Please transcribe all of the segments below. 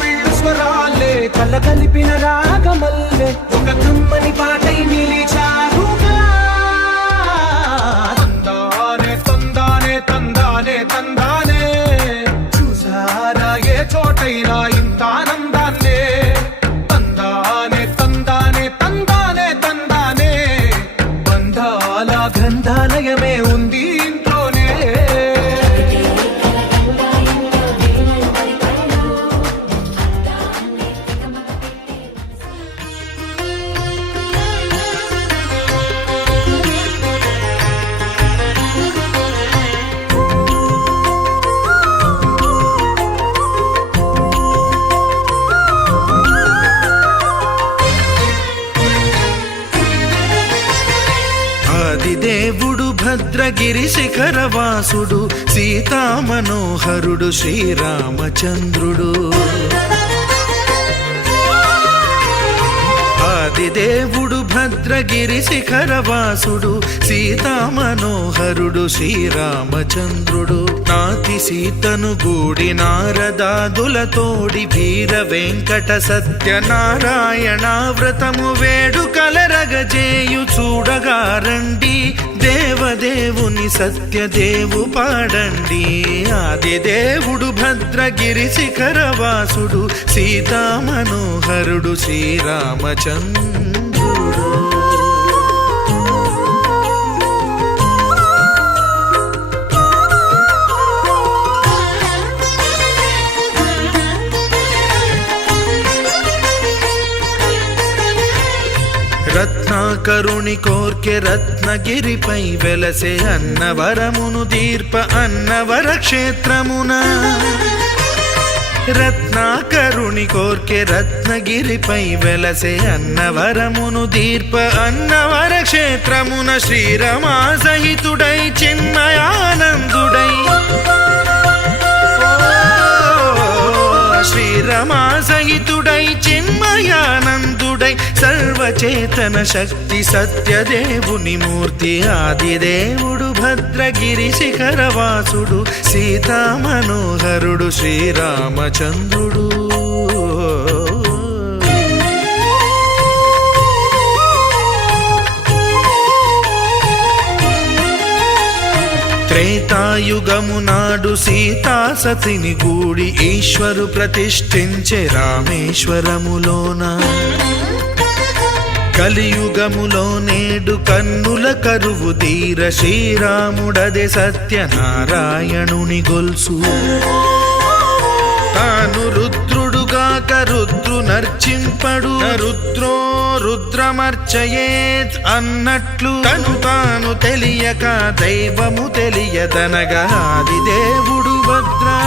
వీళ్ళు స్వరాలే కలగలిపిన రాగమల్లే ఒక కమ్మని పాటై నిలిచారుగా. తందానే తందానే తందానే తందానే చూసారా ఏ చోటైనా ఇంత ఆనందాన్నే. తందానే తందానే తందానే తందానే బంధాల గ్రంథాలయమే ఉంది ఇంట్లోనే. దేవుడు భద్రగిరి శిఖరవాసుడు సీతామనోహరుడు శ్రీరామచంద్రుడు. ఆదిదేవుడు భద్రగిరి శిఖరవాసుడు సీతామనోహరుడు శ్రీరామచంద్రుడు. నాతి సీతను గూడి నారదాదులతోడి వీర వెంకట సత్యనారాయణ వ్రతము వేడుకలరగజేయు చూడగా రండి. దేవదేవుని సత్యదేవు పాడండి. ఆదిదేవుడు భద్రగిరి శిఖరవాసుడు సీతామనోహరుడు శ్రీరామచంద్రుడు. రత్నాకరుని కోర్కె రత్నగిరిపై వెలసే అన్నవరమును దీర్ప అన్నవర క్షేత్రమున. రత్నాకరుని కోర్కె రత్నగిరిపై వెలసే అన్నవరమును దీర్ప అన్నవర క్షేత్రమున. శ్రీరమా సహితుడై చిన్మయానందుడై శ్రీరమా సహితుడై చిన్మయానందుడై సర్వచేతన శక్తి సత్యదేవుని మూర్తి. ఆదిదేవుడు భద్రగిరి శిఖరవాసుడు సీతామనోహరుడు శ్రీరామచంద్రుడు. త్రేతాయుగము నాడు సీతా సతిని గూడి ఈశ్వరు ప్రతిష్ఠించే రామేశ్వరములోన. కలియుగములో నేడు కన్నుల కరువు తీర శ్రీరాముడదే సత్యనారాయణుని గొల్సు. తాను రుద్రుడుగాక రుద్రు నర్చింపడు రుద్రో రుద్రమర్చయేత్ అన్నట్లు తను తాను తెలియక దైవము తెలియదనగా ఆదిదేవుడు భద్రా.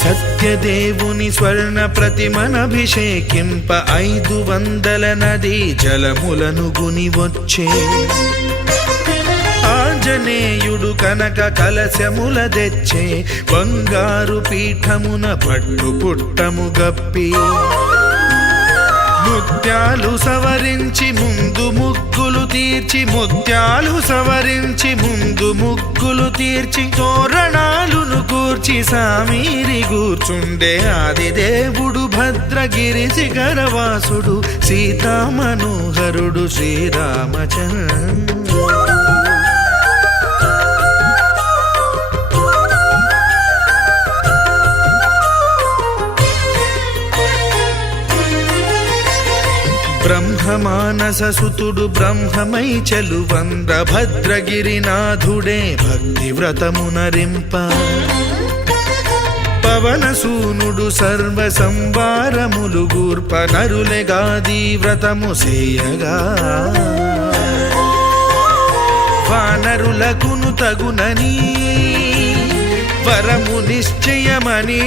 సత్యదేవుని స్వర్ణ ప్రతిమనభిషేకింప 500 నదీ జలములను గుని వచ్చే. ఆంజనేయుడు కనక కలశముల తెచ్చే బంగారు పీఠమున పట్టు పుట్టము గప్పి. ముత్యాలు సవరించి ముందు ముగ్గులు తీర్చి ముత్యాలు సవరించి ముందు ముగ్గులు తీర్చి తోరణాలును కూర్చి సామీరి కూర్చుండే. ఆదిదేవుడు భద్రగిరి శిఖరవాసుడు సీతామనోహరుడు శ్రీరామచంద్రుడు. బ్రహ్మమానస సుతుడు బ్రహ్మమై చెలువంద భద్రగిరినాథుడే భక్తి వ్రతమునరింప. పవనసూనుడు సర్వ సంవారములు గూర్ప నరులెగాది వ్రతము సేయగా. వానరులకును తగునని వరము నిశ్చయమని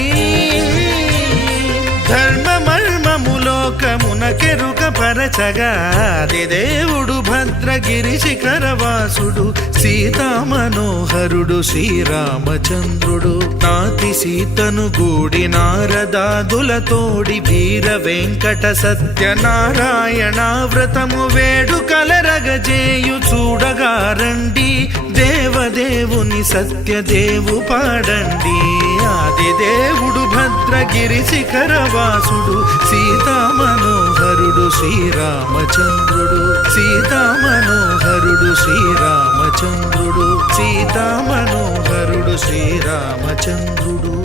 ధర్మమర్మములోకమునకెరుక పరచగా. ఆదిదేవుడు భద్రగిరి శిఖరవాసుడు సీతామనోహరుడు శ్రీరామచంద్రుడు. నాతి సీతను గూడి నార వరదాదులతోడి వీర వెంకట సత్యనారాయణ వ్రతము వేడుకలరగజేయు చూడగా రండి, దేవదేవుని సత్యదేవు పాడండి. ఆదిదేవుడు భద్రగిరి శిఖరవాసుడు, సీతామనోహరుడు శ్రీరామచంద్రుడు, సీతామనోహరుడు శ్రీరామచంద్రుడు, సీతామనోహరుడు శ్రీరామచంద్రుడు.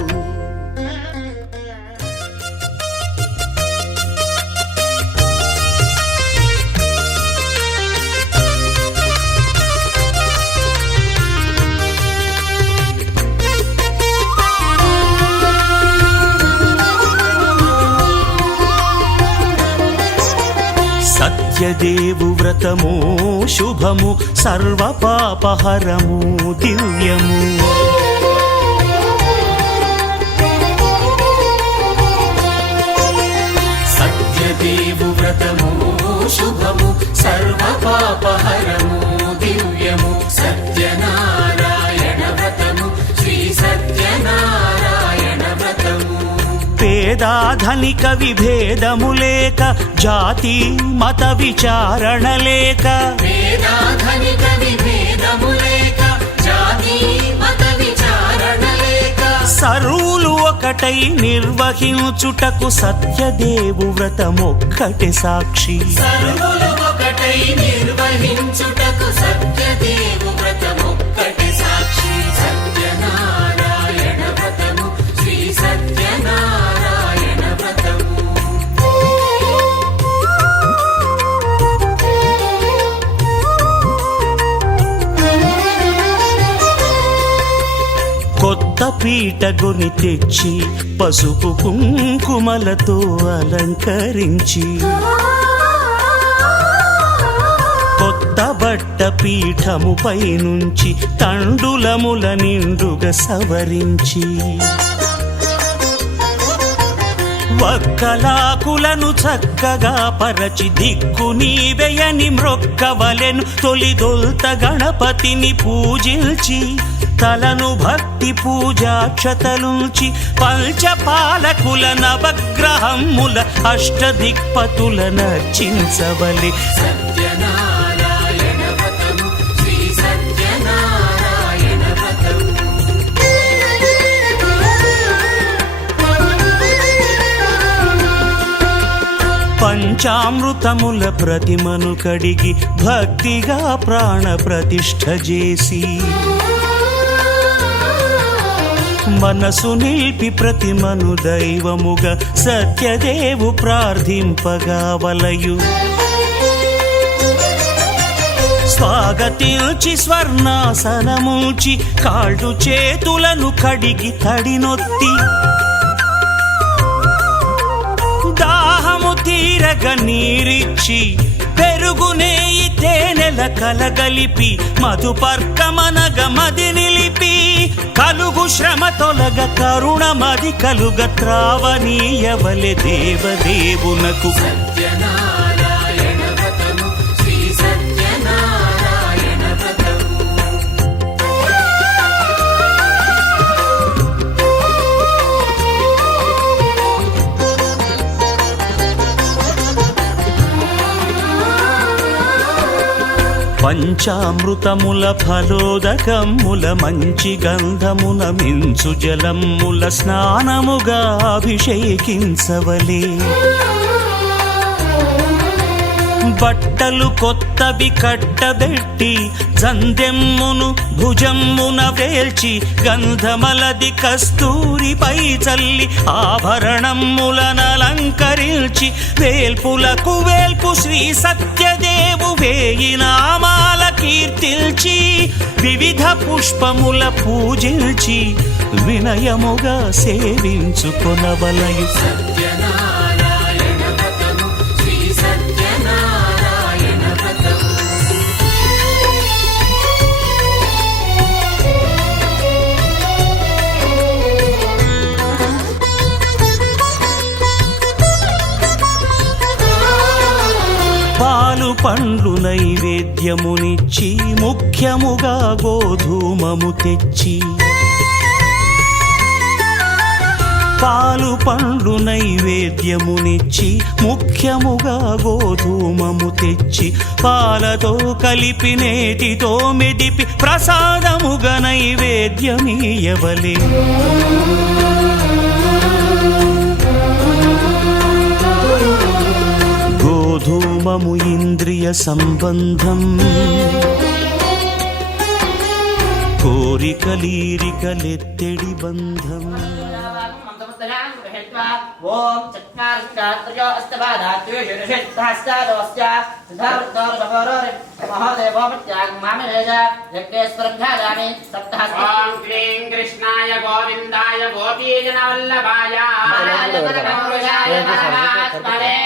సత్యదేవు వ్రతము శుభము, సర్వపాపహరము దివ్యము. సత్యదేవు వ్రతము శుభము, సర్వపాపహరము దివ్యము. సత్యనారాయణ వ్రతము, శ్రీ సత్యనారాయణ వ్రతము. పేదాధనిక విభేదము లేక, జాతి మత విచారణ లేక, పేదాధనిక విభేదము లేక, జాతి మత విచారణ లేక, సర్వులు ఒకటై నిర్వహించుటకు సత్యదేవు వ్రతమొక్కటి సాక్షి. సర్వులు ఒకటై నిర్వహించుటకు సత్యదేవు వ్రతమొక్కటి సాక్షి. సత్యనారాయణ వ్రతము, శ్రీ సత్యనారాయణ వ్రతము. కొత్త పీటగొని తెచ్చి పసుపు కుంకుమలతో అలంకరించి, కొత్త బట్ట పీఠముపై నుంచి తండులముల నిండుగా సవరించి, వక్కలాకులను చక్కగా పరచి దిక్కు నీవెయని మ్రొక్కవలెను. తొలిదొల్త గణపతిని పూజించి, తలను భక్తి పూజాక్షతలుంచి, పంచపాలకుల నవగ్రహముల అష్టదిక్పతుల నర్చించవలె. సత్యనారాయణ వ్రతము, శ్రీ సత్యనారాయణ వ్రతము. పంచామృతముల ప్రతిమను కడిగి భక్తిగా ప్రాణ ప్రతిష్ఠ చేసి, మనసు నిలిపి ప్రతిమను దైవముగా సత్యదేవు ప్రార్థింపగా వలయు. స్వాగతించి స్వర్ణాసనముంచి, కాళ్ళు చేతులను కడిగి తడినొత్తి, దాహము తీరగ నీరిచ్చి, పెరుగు నేయి తేనెల కలగలిపి, మధుపర్కమనగ మది నిలిపి, కలుగు శ్రమ తొలగ కరుణ మది కలుగ త్రావనీయవలె దేవదేవునకు. సత్యనారాయణ వ్రతము, శ్రీ సత్యనారాయణ వ్రతము. పంచామృతముల ఫలోదకముల మంచి గంధమున మించు జలముల స్నానముగా అభిషేకించవలే. బట్టలు కొత్తవి కట్టబెట్టి, జందెమ్మును భుజమ్మున వేల్చి, గంధమలది కస్తూరిపై చల్లి, ఆభరణములనలంకరించి, వేల్పులకు వేల్పు శ్రీ సత్యదేవు వేయి నామాల కీర్తిల్చి, వివిధ పుష్పముల పూజించి, వినయముగా సేవించుకొనవలయు. సత్యనారాయణ వ్రతము, శ్రీ సత్యనారాయణ వ్రతము. పాలు పండ్లు నైవేద్యమునిచ్చి, ముఖ్యముగా గోధూమము తెచ్చి, పాలు పండ్లు నైవేద్యమునిచ్చి ముఖ్యముగా గోధూమము తెచ్చి పాలతో కలిపి నేతితో మెదిపి ప్రసాదముగా నైవేద్యమీయవలే. గోధూమము ఇంద్రియ సంబంధం కోరికలీరికలెత్తెడి బంధం. ఓం చత్వారిష్టాత్రయో అస్తపాదాత్యుషిరషిత్తహస్తాదోస్య సుధావృత్తోరసపోరోరి మహోదేవోపత్యాగమామిరేజ యజ్ఞేశ్వరం ధ్యాయామి సప్తహస్తం. ఓం క్లీం కృష్ణాయ గోవిందాయ గోపీజనవల్లభాయ పరమపురుషాయ పరమాత్మనే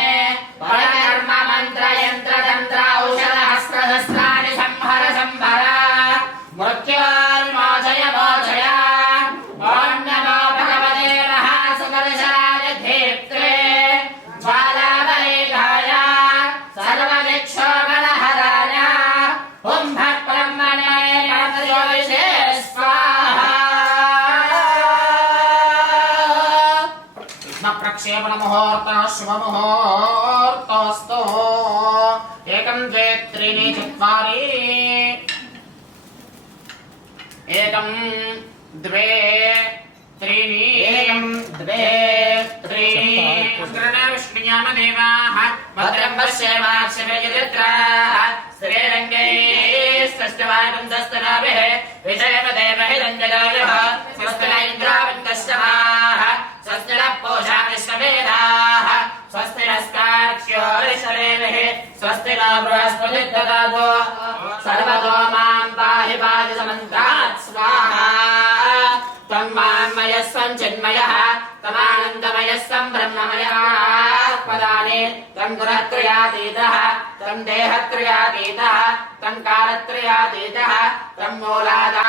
పరకర్మ మంత్ర యంత్ర తంత్ర ఔషధ హస్త శస్త్రాణి సంహర సంహర మృత్యోర్మోచయ మోచయ. ఓం నమో భగవతే మహాసుదర్శనాయ ధీప్త్రే జ్వాలావరేగాయ సర్వదిక్షోబలహరాయ ఓం భక్బ్రహ్మణే పరమయోగిషే స్వాహా. ప్రక్షేపణ ముహూర్త శుభముహూర్తోస్తు. ఏకం ద్వే త్రీణి చత్వారి. ఏకం ద్వే త్రీణి. ఏకం ద్వే త్రీణి. అగ్రణ విష్ణుయామ దేవాః భద్రం పశ్యేమాక్షిభిర్యజత్రాః శ్రీరంగై స్పష్టవాగం దస్తనాభిః విజయపదేమహి రంజగాయః స్వస్తి న ఇంద్రావంతశ్చమాః స్వస్తి న పూషా విశ్వవేదాః స్వస్తి నస్కార్క్ష్యో రిషరేభిః స్వస్తి న బృహస్పతి దదాతు సర్వతో మాం పాహి పాది సమంతాత్ స్వాహా. త్వం మాన్మయస్వం చిన్మయః తమానందమయస్వం బ్రహ్మమయః పదాని త్వం గుణత్రయాతీతః త్వం దేహత్రయాతీతః త్వం కాలత్రయాతీతః త్వం మూలాదా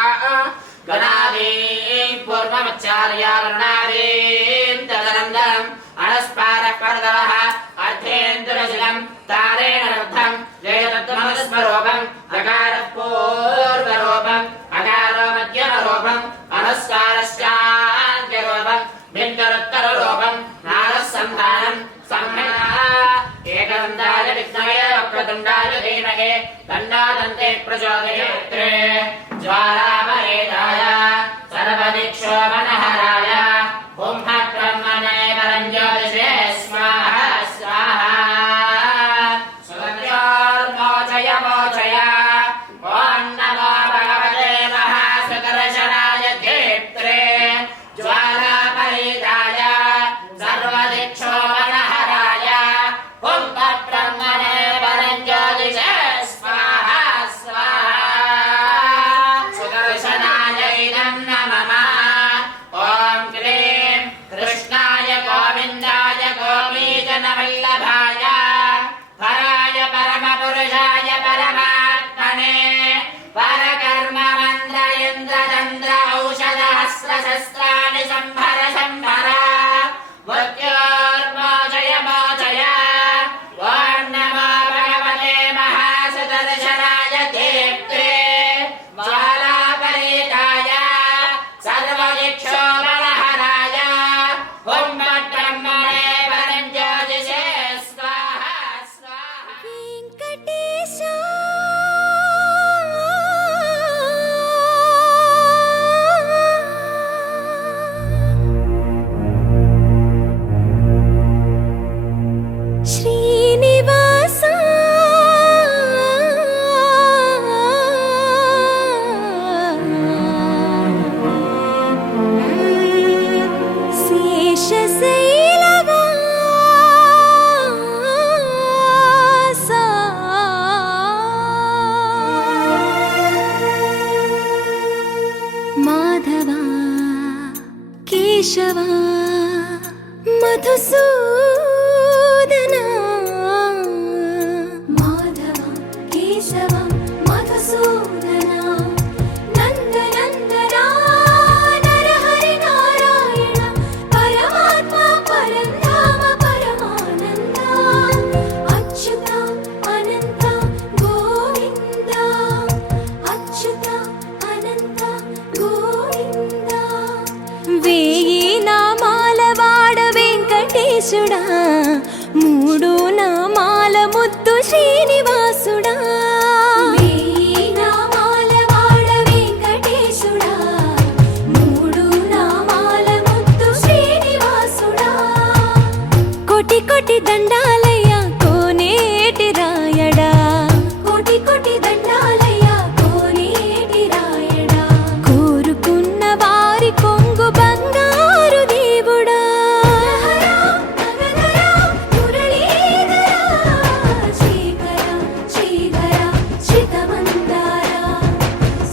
గణాదీం పూర్వముచ్చార్యారుణాదీం తదనందరం అనస్పారపరదరః అర్థేంద్రశిలం తారేణ రద్ధం జయతత్వమస్వరూపం అకారపూర్వరూపం అకారో మధ్యమరూపం అనస్కారస్యాంత్యరూపం భిన్నరుత్తరరూపం నారసంధానం సంహిత. ఏకదంతాయ విద్మహే వక్రతుండాయ ధీమహి తన్నో దంతే ప్రచోదయాత్. జ్వాలావరేదాయ సర్వదిక్షోమనహరాయ ఓం బ్రహ్మణే పరంజ్యోతిషే స్వాహా స్వాహా. సుదర్శోర్మోచయ మోచయ. ఓం నమో భగవతే మహాసుదర్శనాయ ధీప్త్రే జ్వాలాపరీతాయ సర్వదిక్షోమనహరాయ ఓం బ్రహ్మణే పరంజ్యోతిషే స్వాహా స్వాహా. సుదర్శనాయ ఇదం నమః. ఓం క్లీం కృష్ణాయ గోవిందాయ గోపీజనవల్లభాయ పరాయ పరమపురుషాయ పరమాత్మనే పరకర్మ మంత్ర యంత్ర తంత్ర ఔషధ హస్త శస్త్రాణి సంహర సంహర మృత్యోర్మోచయ మోచయ. ఓం నమో భగవతే మహాసుదర్శనాయ ధీప్త్రే జ్వాలాపరీతాయ సర్వదిక్షోబలహరాయ ఓం బ్రహ్మణే పరంజ్యోతిషే స్వాహా స్వాహా. వెంకటేశ శ్రీనివాస శేషశైలవాస మాధవ కేశవ మధుసూదన మాధవ కేశవ మధుసూదన నందనందన నరహరి నారాయణ పరమాత్మ పరంధామ పరమానంద అచ్యుత అనంత గోవింద అచ్యుత అనంత గోవింద వేయి నామాల వెంకటేశుడా మూడు నామాల ముద్దు శ్రీనివాసుడా వెయ్యి నామాల వాడ వెంకటేశుడా మూడు నామాల ముద్దు శ్రీనివాసుడా కోటి కోటి దండాలయ్యా కోనేటి రాయడా కోటి కోటి దండాలయ్యా కోనేటి రాయడా కోరుకున్న వారి కొంగు బంగారు దేవుడా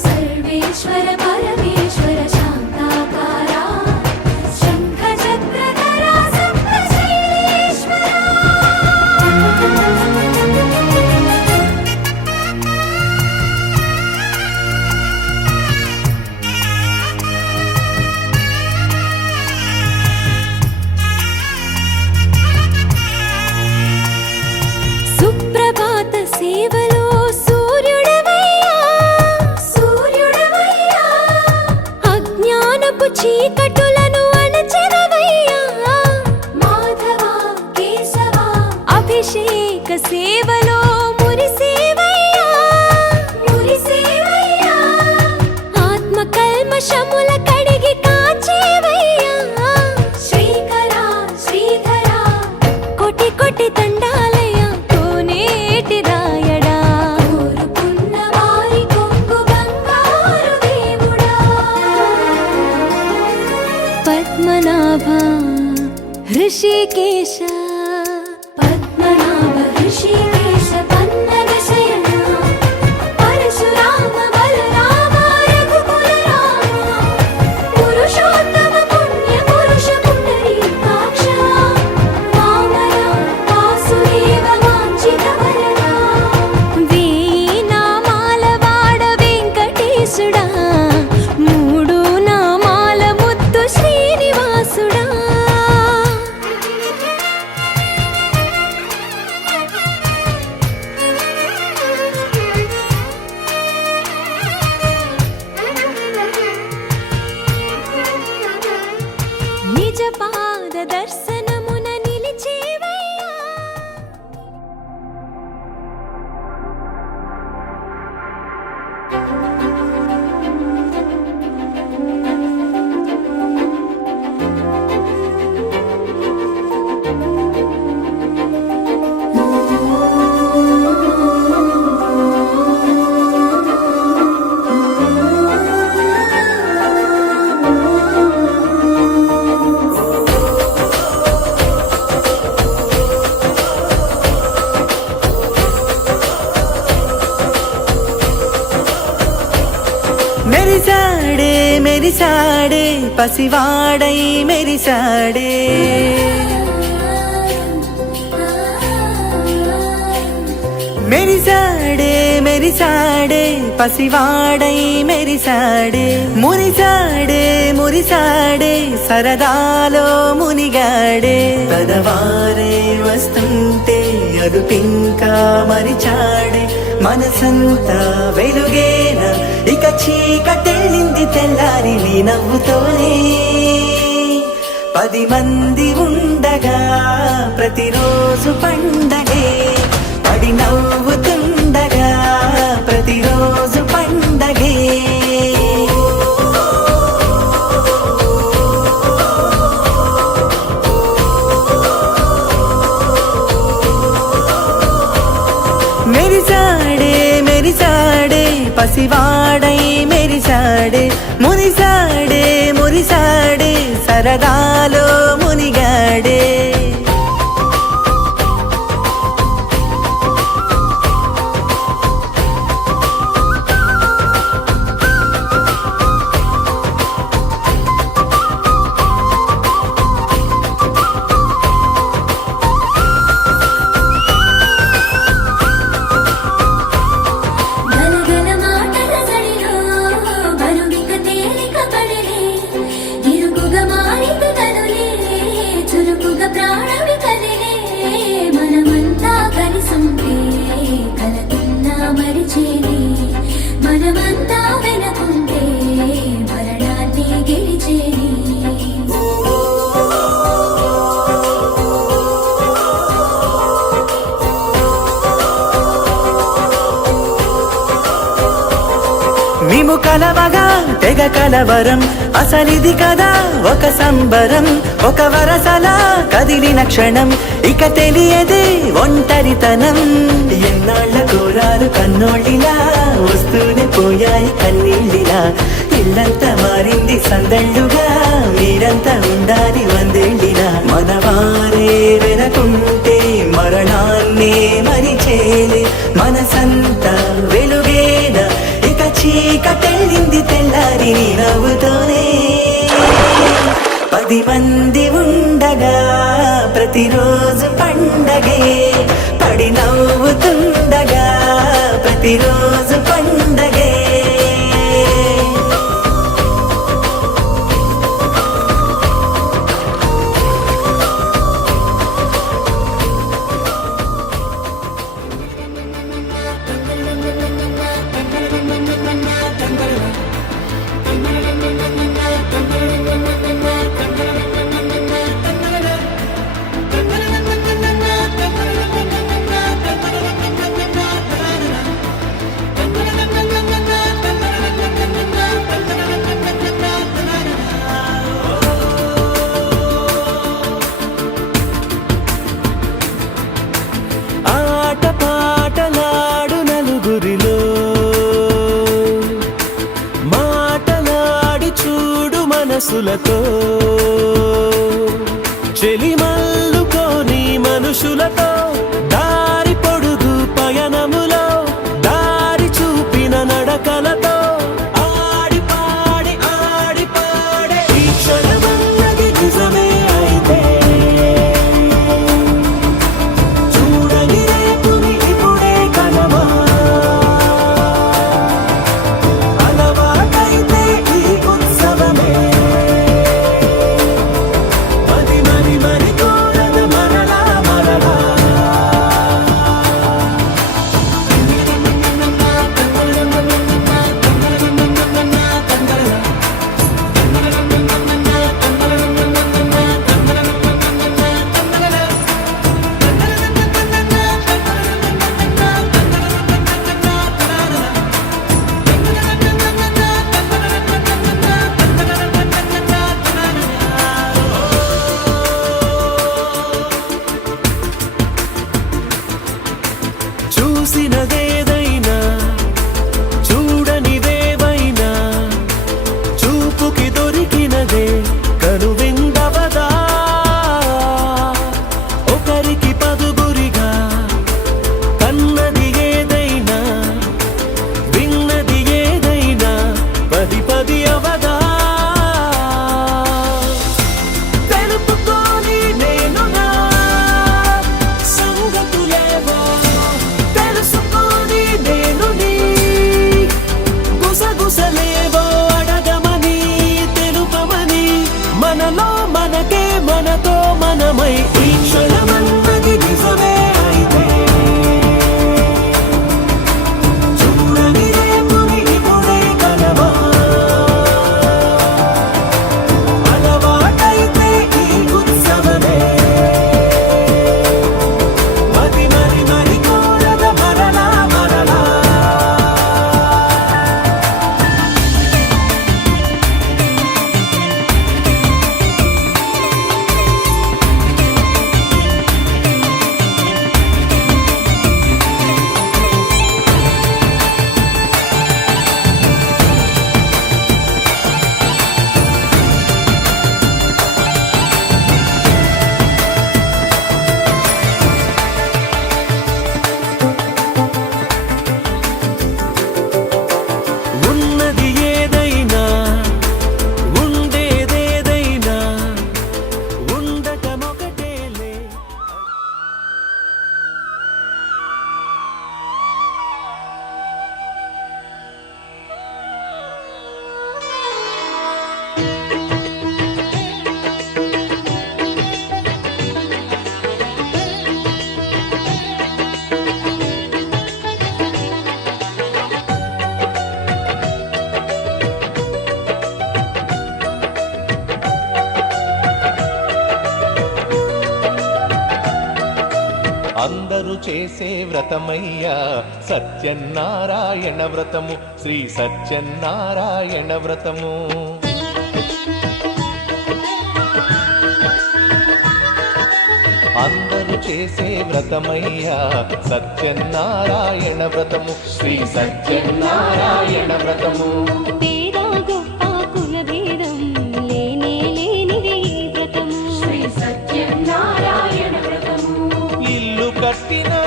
సర్వేశ్వర పరమేశ్వర శాంతాకారా శంఖ చక్రధర సప్తశైలేశ్వర సుప్రభాత సేవలో సూర్యుడవయ్యా సూర్యుడవయ్యా అజ్ఞానపు చీకటులను అణచెదవయ్యా మాధవ కేశవ అభిషేక సేవలో మురిసేవయ్యా మురిసేవయ్యా ఆత్మ కల్మషముల కడిగి కాచేవయ్యా శ్రీకర శ్రీధర కోటి కోటి దండాలయ్యా కోనేటి రాయడా కోరుకున్న వారి కొంగు బంగారు దేవుడా పద్మనాభ హృషికేశ పద్మనాభ హృషికేశ పన్నగ శయన పరశురామ బలరామ రఘుకుల రామ పురుషోత్తమ పుణ్య పురుష పుండరీకాక్ష వామన వాసుదేవ వాంఛిత వరదా వెయ్యి నామాల వాడ వెంకటేశుడా మూడు నామాల ముద్దు శ్రీనివాసుడా నిజ పాద దర్శనమున నిలిచేవయ్యా మెరిసాడే మెరిసాడే పసివాడై మెరిసాడే మెరిసాడే మెరిసాడే పసివాడై మెరిసాడే మురిసాడే మురిసాడే సరదాలో మునిగాడే పదవారే వస్తుంటే అదుపింకా మరిచాడే మనసంతా వెలుగేన ఇక చీకటెళ్ళింది తెల్లారి నీ నవ్వుతోనే 10 మంది ఉండగా ప్రతిరోజు పండగే పడి నవ్వుతుండగా ప్రతిరోజు పండగే మెరిసాడే మెరిసాడే పసివాడై మెరిసాడే మురిసాడే మురిసాడే సరదాలో మునిగాడే గలగల మాటల జడిలో బరువిక తేలిక పడలే ఇరుకుగా మారిత కనులే చురుకుగా ప్రాణమి కదిలే మనమంతా కలిసుంటే కలకున్నా మరిచేనే మనమంతా వెనకుంటే మరణాన్ని గెలిచేనే మేము కలవగా తెగ కలవరం అసలిది కదా ఒక సంబరం ఒక వరసలా కదిలిన క్షణం ఇక తెలియదే ఒంటరితనం ఎన్నాళ్ళ కోరాలు కన్నోళ్ళిలా వస్తూనే పోయాయి కన్నీళ్ళిలా ఇల్లంతా మారింది సందళ్ళుగా మీరంతా ఉండాలి వందేళ్ళిలా మనవారే వెనకుంటే మరణాన్నే మరిచేలే మనసంతా వెలుగేన ఇక చీకటెళ్ళింది తెల్లారి నీ నవ్వుతోనే 10 మంది ఉండగా ప్రతిరోజు పండగే పడి నవ్వుతుండగా ప్రతిరోజు పండగే ఆట పాటలాడు నలుగురిలో మాటలాడి చూడు మనసులతో చెలిమల్లుకోని మనుషులతో దారి పొడుగు పయనములో దారి చూపిన నడకలతో ఆడి పాడి ఈ క్షణమన్నది నిజమే అయితే చూడని రేపుని ఇప్పుడే కలమా అలవాటైతే ఈ ఉత్సవమే మరి కోరని అందరూ చేసే వ్రతమయ్యా సత్యనారాయణ వ్రతము, శ్రీ సత్యనారాయణ వ్రతము. అందరూ చేసే వ్రతమయ్యా సత్యనారాయణ వ్రతము, శ్రీ సత్యనారాయణ వ్రతము. పేద గొప్ప కుల భేదం లేనే లేనిది ఈ వ్రతము, శ్రీ సత్యనారాయణ వ్రతము. ఇల్లు కట్టినా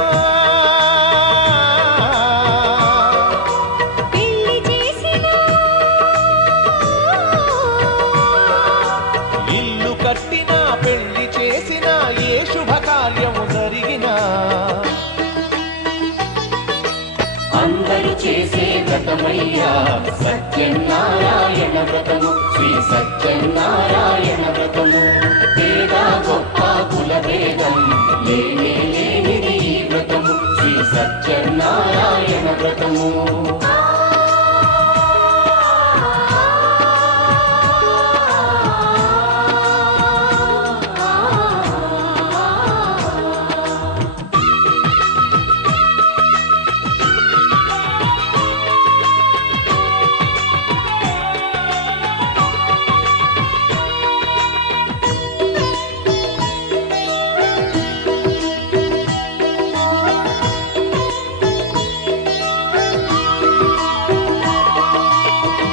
పెళ్లి చేసినా, ఇల్లు కట్టినా పెళ్లి చేసినా ఏ శుభకార్యము జరిగినా అందరూ చేసే వ్రతమయ్యా సత్యనారాయణ వ్రతము, శ్రీ సత్యనారాయణ వ్రతము. పేద గొప్ప కుల భేదం లేనే లేనిది ఈ వ్రతము, శ్రీ సత్యనారాయణ వ్రతము.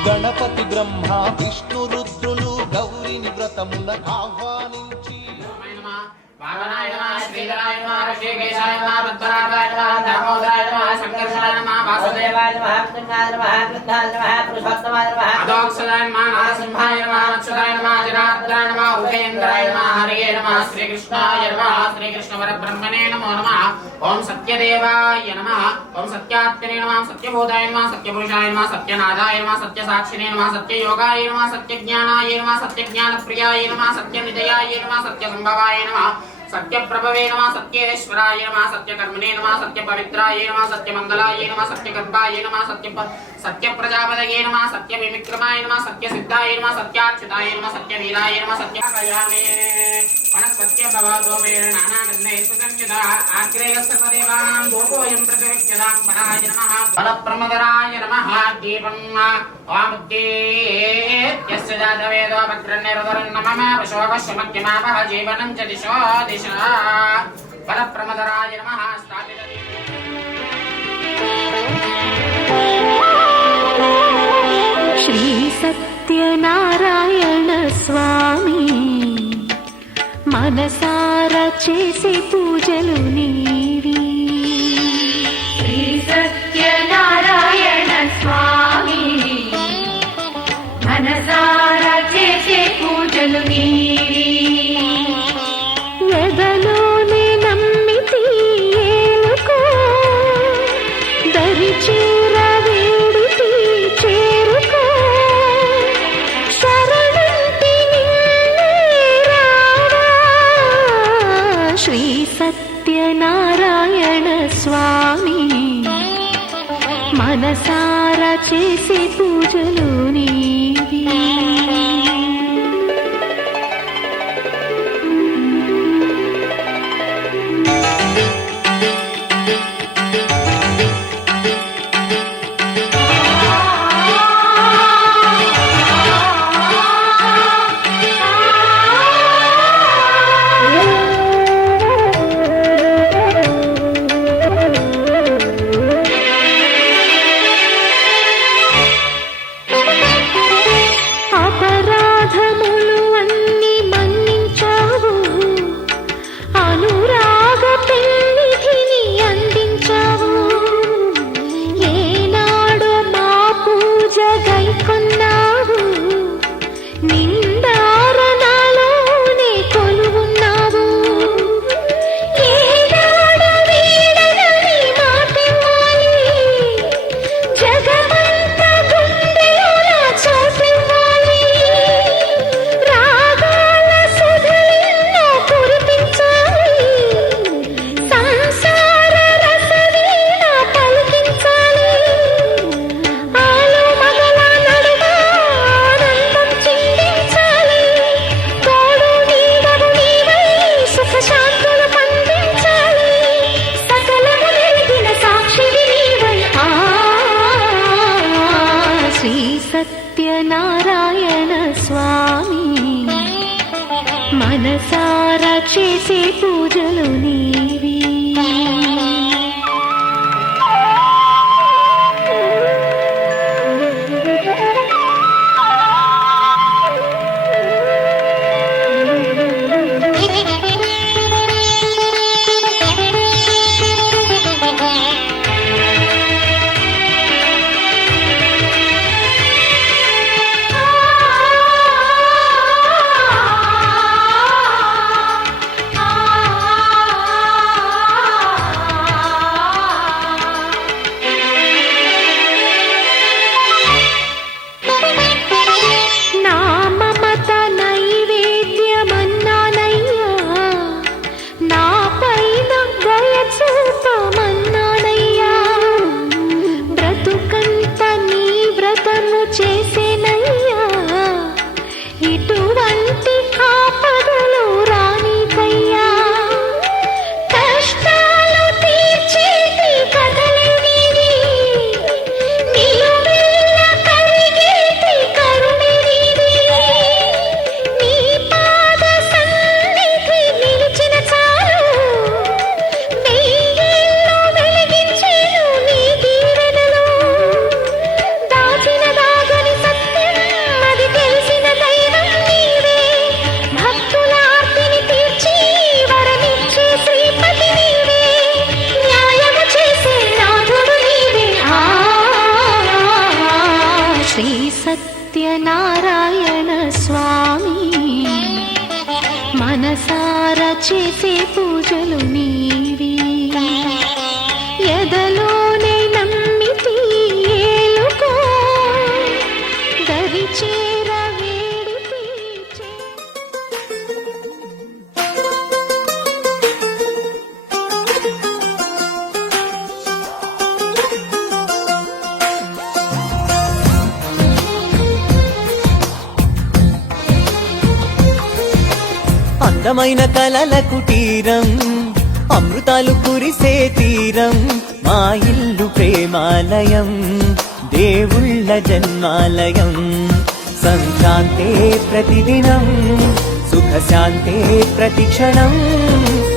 గణపతి బ్రహ్మ విష్ణు రుద్రులు గౌరిని వ్రతమున ఆహ్వానించి వామనాయ నమః, శ్రీధరాయ నమః, ఋషికేశాయ నమః, పద్మనాభాయ నమః, దామోదరాయ నమః, సంకర్షణాయ నమః, వాసుదేవాయ నమః, కృష్ణాయ నమః, కృష్ణాయ నమః, పురుషోత్తమాయ నమః, అదోక్షదాయ నమః, నరసింహాయ నమః, అచ్యుతాయ నమః, జనార్దనాయ నమః, ఉపేంద్రాయ నమః, హరయే నమః, శ్రీకృష్ణాయ నమః, శ్రీకృష్ణ పరబ్రహ్మణే నమో నమః. ఓం సత్యదేవాయ నమః, ఓం సత్యాత్మనే నమః, సత్యబోధాయ నమః, సత్యపురుషాయ నమః, సత్యనాథాయ నమః, సత్యసాక్షినే నమః, సత్యయోగాయ నమః, సత్యజ్ఞానాయ నమః, సత్యజ్ఞానప్రియాయ నమః, సత్యనిదయాయ నమః, సత్యసంభవాయ నమః, సత్యప్రభవే నమః, సత్యేశ్వరాయ నమః, సత్యకర్మణే నమః, సత్యపవిత్రాయ నమః, సత్యమంగళాయ నమః, సత్యగర్భాయ నమః, సత్యప్రజాపతయే నమః, సత్యవిక్రమాయ నమః, సత్యసిద్ధాయ నమః, సత్యాచ్యుతాయ నమః, సత్యవీరాయ నమః, సత్యాకయామే వనస్పత్య భవదోమేన నానాగంధైః సుగంధితా ఆగ్రేయ సర్వదేవానాం భూపోయం ప్రతివిక్యదాం పరాయ నమః, బలప్రమదరాయ నమః. దీపం వాముద్దేత్యస్య జాతవేదో భద్రన్నిరుదరన్నమమ విశోభశ్యమఖ్యమాపః జీవనం చ దిశో దిశ. బలప్రమదరాయ నమః. స్థాపిత శ్రీ సత్యనారాయణ స్వామి మనసారా చేసే పూజలు నీవి, శ్రీ సత్యనారాయణ స్వామి మనసారా చేసే పూజలు నీవి. ఎదలోనే నమ్మితి ఏలుకో, దరి చేర వేడితి చేరుకో, శరణంటి నిన్నే రావా. శ్రీ సత్యనారాయణ స్వామి మనసారా చేసే పూజలు నీవి. అపర చేసే పూజలు నీవి నా మమత నైవేద్యమన్నానయ్యా నా పైన దయ చూపమన్నానయ్యా బ్రతుకంత నీ వ్రతము చేసేనయ్యా ఇటువంటి ఆపదలు రానికయ్యా కష్టాలు తీర్చేటి కథలే నీవి నిలువెల్ల కరిగేటి కరుణే నీవి నీ పాద సన్నిధి నిలిచిన చాలు వెయ్యేళ్ళు వెలిగించేను నీ దీవెనలు దాచిన దాగని సత్యం అది తెలిసిన దైవం నీవే భక్తుల ఆర్తిని తీర్చి వరమిచ్చే శ్రీపతి నీవే న్యాయము చేసే నాథుడు నీవే శ్రీ సత్యనారాయణ స్వామి మనసారా చేసే పూజలు నీవి ఎదలోనే నమ్మితి ఏలుకో దరి చేర వేడితి అందమైన కలల కుటీరం అమృతాలు కురిసే తీరం మా ఇల్లు ప్రేమాలయం దేవుళ్ళ జన్మాలయం సంక్రాంతే ప్రతిదినం సుఖశాంతే ప్రతిక్షణం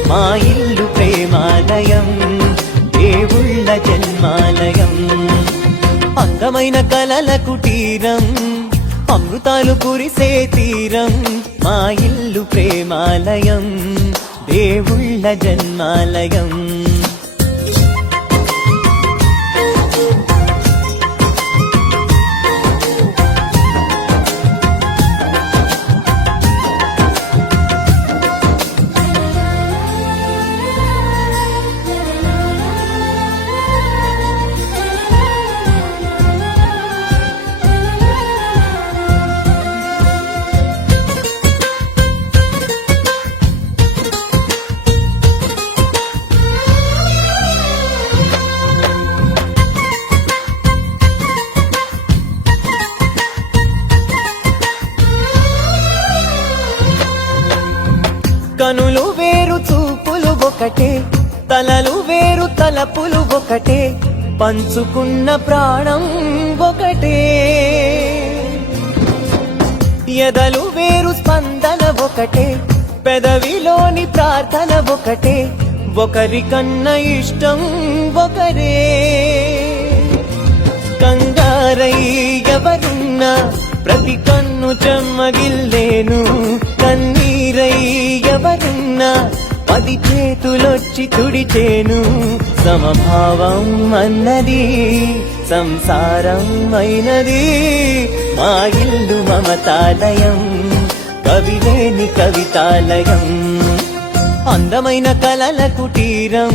మా ఇల్లు ప్రేమాలయం దేవుళ్ళ జన్మాలయం అందమైన కలల కుటీరం అమృతాలు కురిసే తీరం మా ఇల్లు ప్రేమాలయం దేవుళ్ళ జన్మాలయం కనులు వేరు చూపులు ఒకటే తలలు వేరు తలపులు ఒకటే పంచుకున్న ప్రాణం ఒకటే ఎదలు వేరు స్పందన ఒకటే పెదవిలోని ప్రార్థన ఒకటే ఒకరికన్నా ఇష్టం ఒకరే కంగారై ఎవరున్నా ప్రతి కన్ను చెమ్మగిల్లేను కన్నీరై ఎవరున్నా 10 చేతులొచ్చి తుడిచేను సమభావం అన్నది సంసారం అయినది మా ఇల్లు మమతాలయం కవిలేని కవితాలయం అందమైన కలల కుటీరం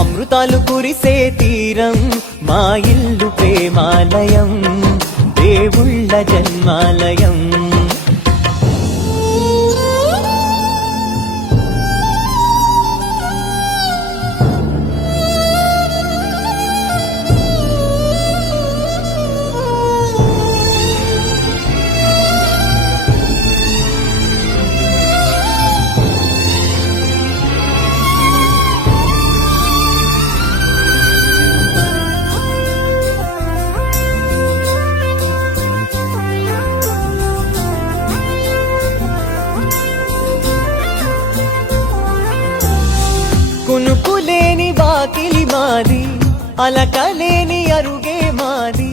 అమృతాలు కురిసే తీరం మా ఇల్లు ప్రేమాలయం దేవుళ్ళ జన్మాలయం వాకిలి మాది అలకలేని అరుగే మాది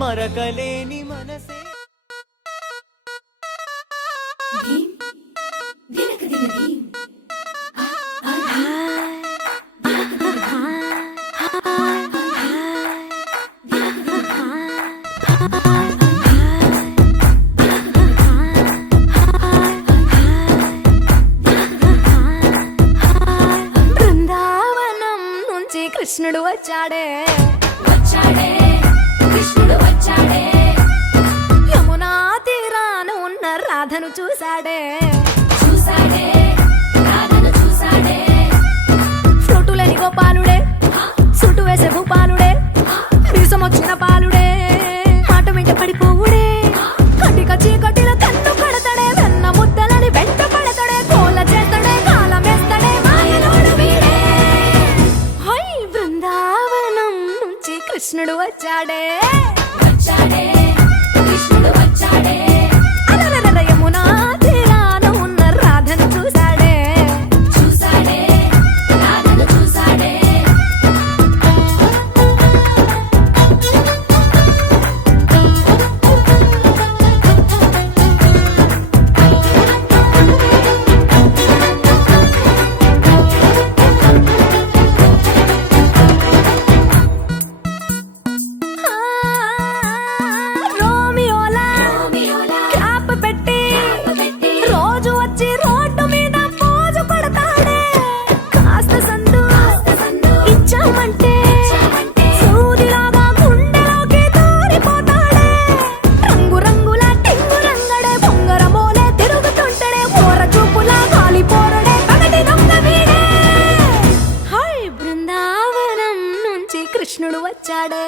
మరకలేని మనసే బృందావనం నుంచి కృష్ణుడు వచ్చాడే కృష్ణుడు వచ్చాడే యమునా తీరాన ఉన్న రాధను చూశాడే రాధను చూసాడే ఫ్రూటులేని గోపాలుడే సుటు వేసే భూపాలుడే మీసం వచ్చిన పాలుడే మాట వెంట పడిపోవుడే కటిక చీకటిల కన్ను కడతాడే వెన్న ముద్దలని వెంట పడతాడే కోల చేస్తాడే కాలం వేస్తాడే మాయలోడు వీడే హై బృందావనం నుంచి కృష్ణుడు వచ్చాడే కృష్ణుడు వచ్చాడే అలరల యమునా తీరాన ఉన్న రాధను చూశాడే రాధను చూసాడే రోమియోలా క్యాప్ పెట్టి రోజు వచ్చి రోడ్డు మీద పోజు కొడతాడే కాస్త సందు ఇచ్చామంటే సూదిలాగా గుండెలోకి దూరిపోతాడే రంగు రంగుల టింగు రంగడే బొంగరమోలే తిరుగుతుంటాడే పోర చూపులా గాలి పోరడే పగటి దొంగ వీడే హై బృందావనం నుంచి కృష్ణుడు వచ్చాడే